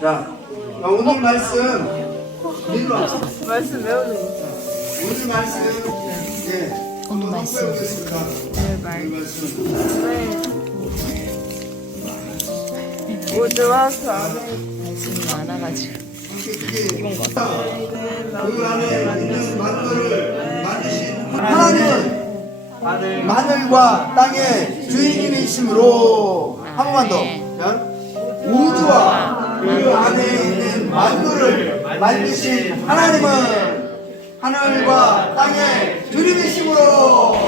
자 오늘 말씀 일로 말씀. 오늘 말씀 예 오늘 말씀. 네, 말. 오늘 말씀 우주와 삶의 말씀이 많아가지고 그게 그 안에 있는 만물을 만드신 하나님은 마늘과 땅의 주인이심으로 한 번만 더. 우주와 그 안에 있는 만물을 만드신 하나님은 하늘과 땅의 주님이심으로